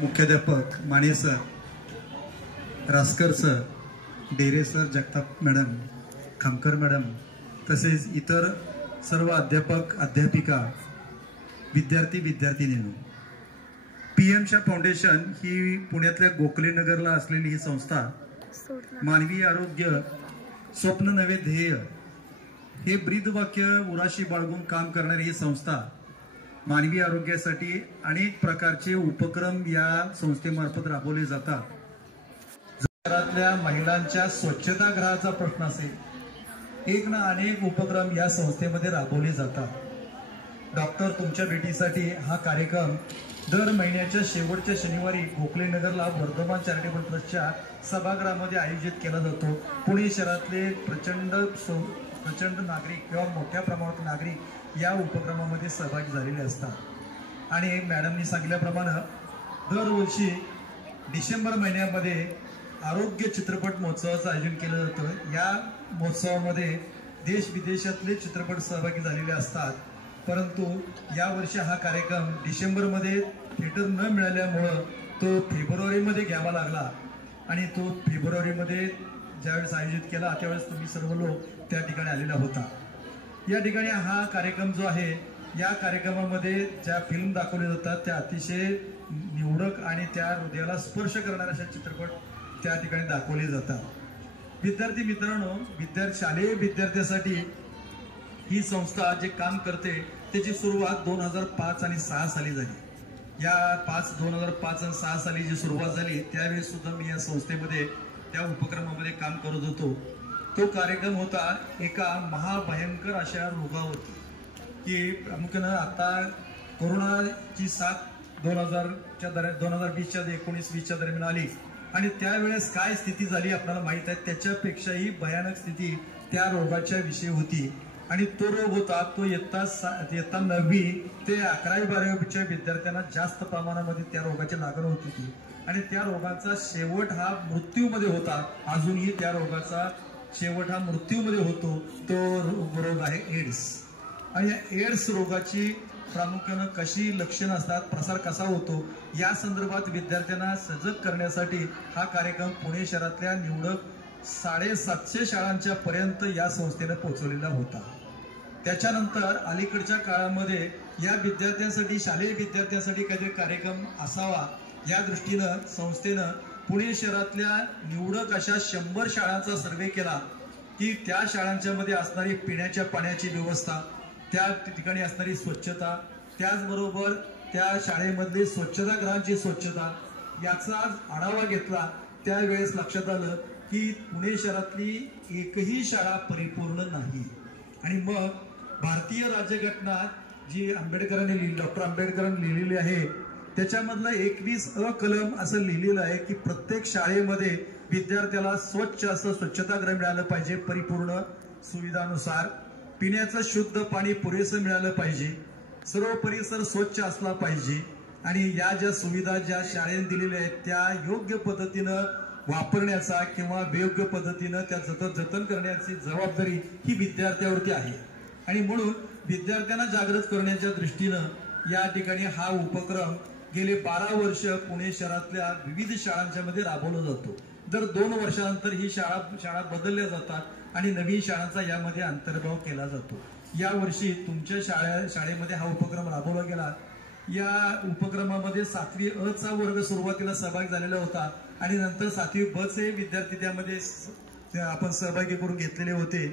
मुख्याध्यापक Mane sir, Raskar sir, Dere sir, Jagtap madam, Khamkar madam तसेच इतर सर्व अध्यापक अध्यापिका, विद्यार्थी विद्यार्थिनींनो, PM-शा फाउंडेशन ही पुण्यातल्या गोखले नगरला असलेली ही संस्था मानवी आरोग्य स्वप्न नवे ध्येय हे ब्रीदवाक्य उराशी बाळगून काम करणारी ही संस्था मानवी आरोग्यासाठी अनेक प्रकारचे उपक्रम या संस्थेमार्फत राबवले जातात. शहरातल्या महिलांच्या स्वच्छतागृहाचा प्रश्न असेल, एक ना अनेक उपक्रम या संस्थेमध्ये राबवले जातात. डॉक्टर तुमच्या भेटीसाठी हा कार्यक्रम दर महिन्याच्या शेवटच्या शनिवारी गोखले नगरला वर्धमान चॅरिटेबल ट्रस्टच्या सभागृहामध्ये आयोजित केला जातो. पुणे शहरातले प्रचंड नागरिक किंवा मोठ्या प्रमाणात नागरिक या उपक्रमामध्ये सहभागी झालेले असतात. आणि मॅडमनी सांगितल्याप्रमाणे दरवर्षी डिसेंबर महिन्यामध्ये आरोग्य चित्रपट महोत्सवाचं आयोजन केलं जातं. या महोत्सवामध्ये देश विदेशातले चित्रपट सहभागी झालेले असतात. परंतु यावर्षी हा कार्यक्रम डिसेंबरमध्ये थिएटर न मिळाल्यामुळं तो फेब्रुवारीमध्ये घ्यावा लागला आणि तो फेब्रुवारीमध्ये ज्यावेळेस आयोजित केला त्यावेळेस तुम्ही सर्व लोक त्या ठिकाणी आलेला होता. या ठिकाणी हा कार्यक्रम जो आहे, या कार्यक्रमामध्ये ज्या फिल्म दाखवल्या जातात त्या अतिशय निवडक आणि त्या हृदयाला स्पर्श करणाऱ्या अशा चित्रपट त्या ठिकाणी दाखवले जातात. विद्यार्थी मित्रांनो, शालेय विद्यार्थ्यांसाठी ही संस्था जे काम करते त्याची सुरुवात 2005 आणि 6 साली झाली. या 2005 आणि 6 साली जी सुरुवात झाली त्यावेळेस सुद्धा मी या संस्थेमध्ये त्या उपक्रमामध्ये काम करत होतो. तो कार्यक्रम होता एका महाभयंकर अशा रोगावरती की प्रामुख्यानं आता कोरोनाची साथ 2020च्या 19-20च्या दरम्यान आली आणि त्यावेळेस काय स्थिती झाली आपल्याला माहित आहे. त्याच्यापेक्षाही भयानक स्थिती त्या रोगाच्या विषयी होती. आणि तो रोग होता तो इयत्ता 9वी ते 11वी-12वीच्या विद्यार्थ्यांना जास्त प्रमाणामध्ये त्या रोगाची लागण होत होती. आणि त्या रोगाचा शेवट हा मृत्यूमध्ये होता. अजूनही त्या रोगाचा शेवट हा मृत्यूमध्ये होतो. तो रोग आहे एड्स. आणि या एड्स रोगाची प्रामुख्यानं कशी लक्षणं असतात, प्रसार कसा होतो या संदर्भात विद्यार्थ्यांना सजग करण्यासाठी हा कार्यक्रम पुणे शहरातल्या निवडक 750 शाळांच्या पर्यंत या संस्थेने पोहोचवलेला होता. त्याच्यानंतर अलीकडच्या काळामध्ये या विद्यार्थ्यांसाठी, शालेय विद्यार्थ्यांसाठी काहीतरी कार्यक्रम असावा या दृष्टीनं संस्थेनं पुणे शहरातल्या निवडक अशा 100 शाळांचा सर्वे केला की त्या शाळांच्या मध्ये असणारी पिण्याच्या पाण्याची व्यवस्था, त्या ठिकाणी असणारी स्वच्छता, त्याचबरोबर त्या शाळेमधली स्वच्छतागृहांची स्वच्छता याचा आढावा घेतला. त्यावेळेस लक्षात आलं की पुणे शहरातली एकही शाळा परिपूर्ण नाही. आणि मग भारतीय राज्यघटना जी डॉक्टर आंबेडकरांनी लिहिलेली आहे त्याच्यामधलं 21 कलम असं लिहिलेलं आहे की प्रत्येक शाळेमध्ये विद्यार्थ्याला स्वच्छ असं स्वच्छतागृह मिळालं पाहिजे, परिपूर्ण सुविधानुसार पिण्याचं शुद्ध पाणी पुरेसं मिळालं पाहिजे, सर्व परिसर स्वच्छ असला पाहिजे आणि या ज्या सुविधा ज्या शाळेने दिलेल्या आहेत त्या योग्य पद्धतीनं वापरण्याचा किंवा योग्य पद्धतीनं त्या जतन करण्याची जबाबदारी ही विद्यार्थ्यावरती आहे. आणि म्हणून विद्यार्थ्यांना जागृत करण्याच्या दृष्टीनं या ठिकाणी हा उपक्रम गेले 12 वर्ष पुणे शहरातल्या विविध शाळांच्या मध्ये राबवला जातो. दर 2 वर्षानंतर ही शाळा बदलल्या जातात आणि नवीन शाळांचा यामध्ये अंतर्भाव केला जातो. या वर्षी तुमच्या शाळेमध्ये हा उपक्रम राबवला गेला. या उपक्रमामध्ये 7वी अ चा वर्ग सुरुवातीला सहभागी झालेला होता आणि नंतर 7वी ब चे विद्यार्थी त्यामध्ये आपण सहभागी करून घेतलेले होते.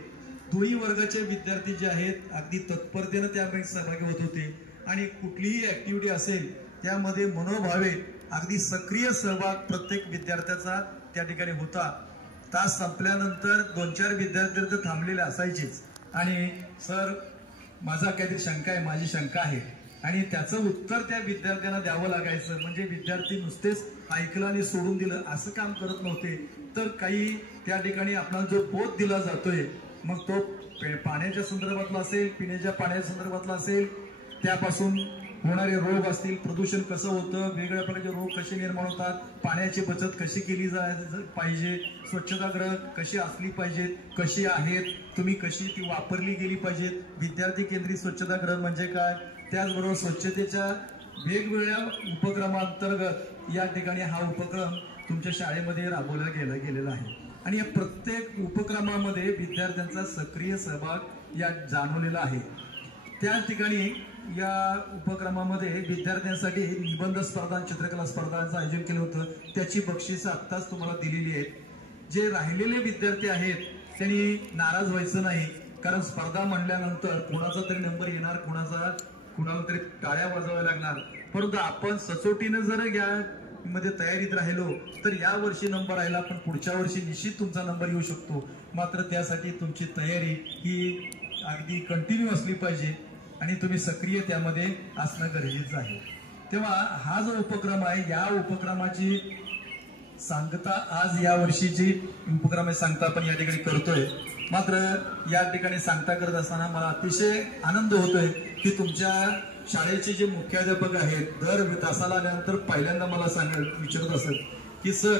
दोन्ही वर्गाचे विद्यार्थी जे आहेत अगदी तत्परतेने त्यामध्ये सहभागी होत होते आणि कुठलीही ऍक्टिव्हिटी असेल त्यामध्ये मनोभावे अगदी सक्रिय सहभाग प्रत्येक विद्यार्थ्याचा त्या ठिकाणी होता. तास संपल्यानंतर 2-4 विद्यार्थी तर थांबलेले असायचेच आणि सर माझा काहीतरी शंका आहे, माझी शंका आहे आणि त्याचं उत्तर त्या विद्यार्थ्यांना द्यावं लागायचं. म्हणजे विद्यार्थी नुसतेच ऐकलं आणि सोडून दिलं असं काम करत नव्हते, तर काही त्या ठिकाणी आपल्याला जो बोध दिला जातोय मग तो पाण्याच्या संदर्भातला असेल, पिण्याच्या पाण्याच्या संदर्भातला असेल, त्यापासून होणारे रोग असतील, प्रदूषण कसं होतं, वेगवेगळ्या प्रकारचे रोग कसे निर्माण होतात, पाण्याची बचत कशी केली पाहिजे, स्वच्छतागृह कशी असली पाहिजेत, कशी आहेत, तुम्ही कशी ती वापरली गेली पाहिजेत, विद्यार्थी केंद्रित स्वच्छतागृह म्हणजे काय, त्याचबरोबर स्वच्छतेच्या वेगवेगळ्या उपक्रमांतर्गत या ठिकाणी हा उपक्रम तुमच्या शाळेमध्ये राबवला गेलेला आहे आणि या प्रत्येक उपक्रमामध्ये विद्यार्थ्यांचा सक्रिय सहभाग या जाणवलेला आहे। त्या ठिकाणी या उपक्रमामध्ये विद्यार्थ्यांसाठी निबंध स्पर्धा, चित्रकला स्पर्धांचं आयोजन केलं होतं। त्याची बक्षिसं आत्ताच तुम्हाला दिलेली आहेत। जे राहिलेले विद्यार्थी आहेत त्यांनी नाराज व्हायचं नाही, कारण स्पर्धा म्हणल्यानंतर कोणाचा तरी नंबर येणार, कुणाला तरी टाळ्या वाजवाव्या लागणार, परंतु आपण सचोटीने जर या मध्ये तयारीत राहिलो तर या वर्षी नंबर आला, पण पुढच्या वर्षी निश्चित तुमचा नंबर येऊ शकतो। मात्र त्यासाठी तुमची तयारी ही अगदी कंटिन्यू असली पाहिजे आणि तुम्ही सक्रिय त्यामध्ये असणं गरजेचं आहे। तेव्हा हा जो उपक्रम आहे, या उपक्रमाची सांगता आज या वर्षीची उपक्रम सांगता आपण या ठिकाणी करतोय। मात्र या ठिकाणी सांगता करत असताना मला अतिशय आनंद होतोय की तुमच्या शाळेचे जे मुख्याध्यापक आहेत दर तासाला आल्यानंतर पहिल्यांदा मला विचारत असत की सर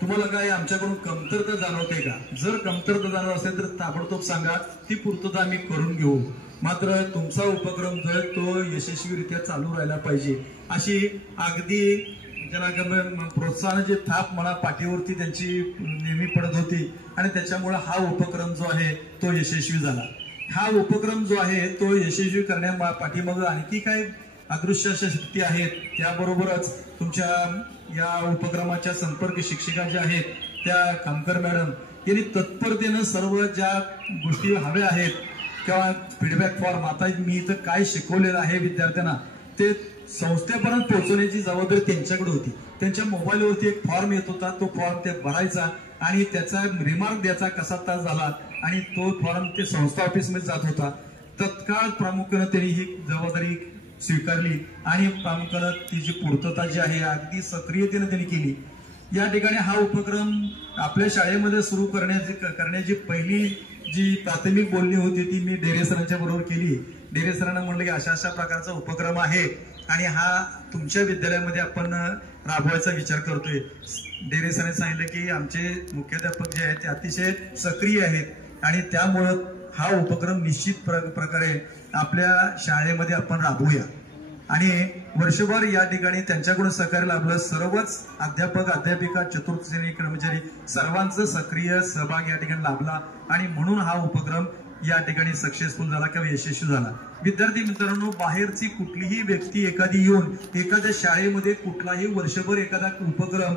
तुम्हाला काय आमच्याकडून कमतरता जाणवते का? जर कमतरता जाणवत असेल तर ताबडतोब सांगा, ती पूर्तता आम्ही करून घेऊ। मात्र तुमचा उपक्रम जर तो यशस्वीरित्या चालू राहिला पाहिजे अशी अगदी ज्याला प्रोत्साहनाची थाप मला पाठीवरती त्यांची नेहमी पडत होती आणि त्याच्यामुळे हा उपक्रम जो आहे तो यशस्वी झाला। हा उपक्रम जो आहे तो यशस्वी करण्या पाठीमागे आणखी काय अदृश्य अशा शक्ती आहेत, त्याबरोबरच तुमच्या या उपक्रमाच्या संपर्क शिक्षिका ज्या आहेत त्या खामकर मॅडम यांनी तत्परतेनं सर्व ज्या गोष्टी हव्या आहेत किंवा फीडबॅक फॉर्म, आता मी इथं काय शिकवलेलं आहे विद्यार्थ्यांना ते संस्थेपर्यंत पोहोचवण्याची जबाबदारी त्यांच्याकडे होती। त्यांच्या मोबाईलवरती एक फॉर्म येत होता, तो फॉर्म ते भरायचा आणि त्याचा रिमार्क द्यायचा कसा तास झाला आणि तो फॉर्म ते संस्था ऑफिसमध्ये जात होता। तत्काळ प्रामुख्याने त्यांनी ही जबाबदारी स्वीकारली आणि प्रामुख्याने तिची पूर्तता जी आहे अगदी सक्रियतेने त्यांनी केली। या ठिकाणी हा उपक्रम आपल्या शाळेमध्ये सुरू करण्याची पहिली जी प्राथमिक बोलणी होती ती मी डेरे सरांच्या बरोबर केली। डेरे सरांना म्हणलं की अशा प्रकारचा उपक्रम आहे आणि हा तुमच्या विद्यालयामध्ये आपण राबवायचा विचार करतोय। डेरे सरांनी सांगितलं की आमचे मुख्याध्यापक जे आहेत ते अतिशय सक्रिय आहेत आणि त्यामुळं हा उपक्रम निश्चित प्रकारे आपल्या शाळेमध्ये आपण राबवूया आणि वर्षभर या ठिकाणी त्यांच्याकडून सहकार्य लाभलं। सर्वच अध्यापक, अध्यापिका, चतुर्थ श्रेणी कर्मचारी सर्वांचं सक्रिय सहभाग या ठिकाणी लाभला आणि म्हणून हा उपक्रम या ठिकाणी सक्सेसफुल झाला किंवा यशस्वी झाला। विद्यार्थी मित्रांनो, बाहेरची कुठलीही व्यक्ती एखादी येऊन एखाद्या शाळेमध्ये कुठलाही वर्षभर एखादा उपक्रम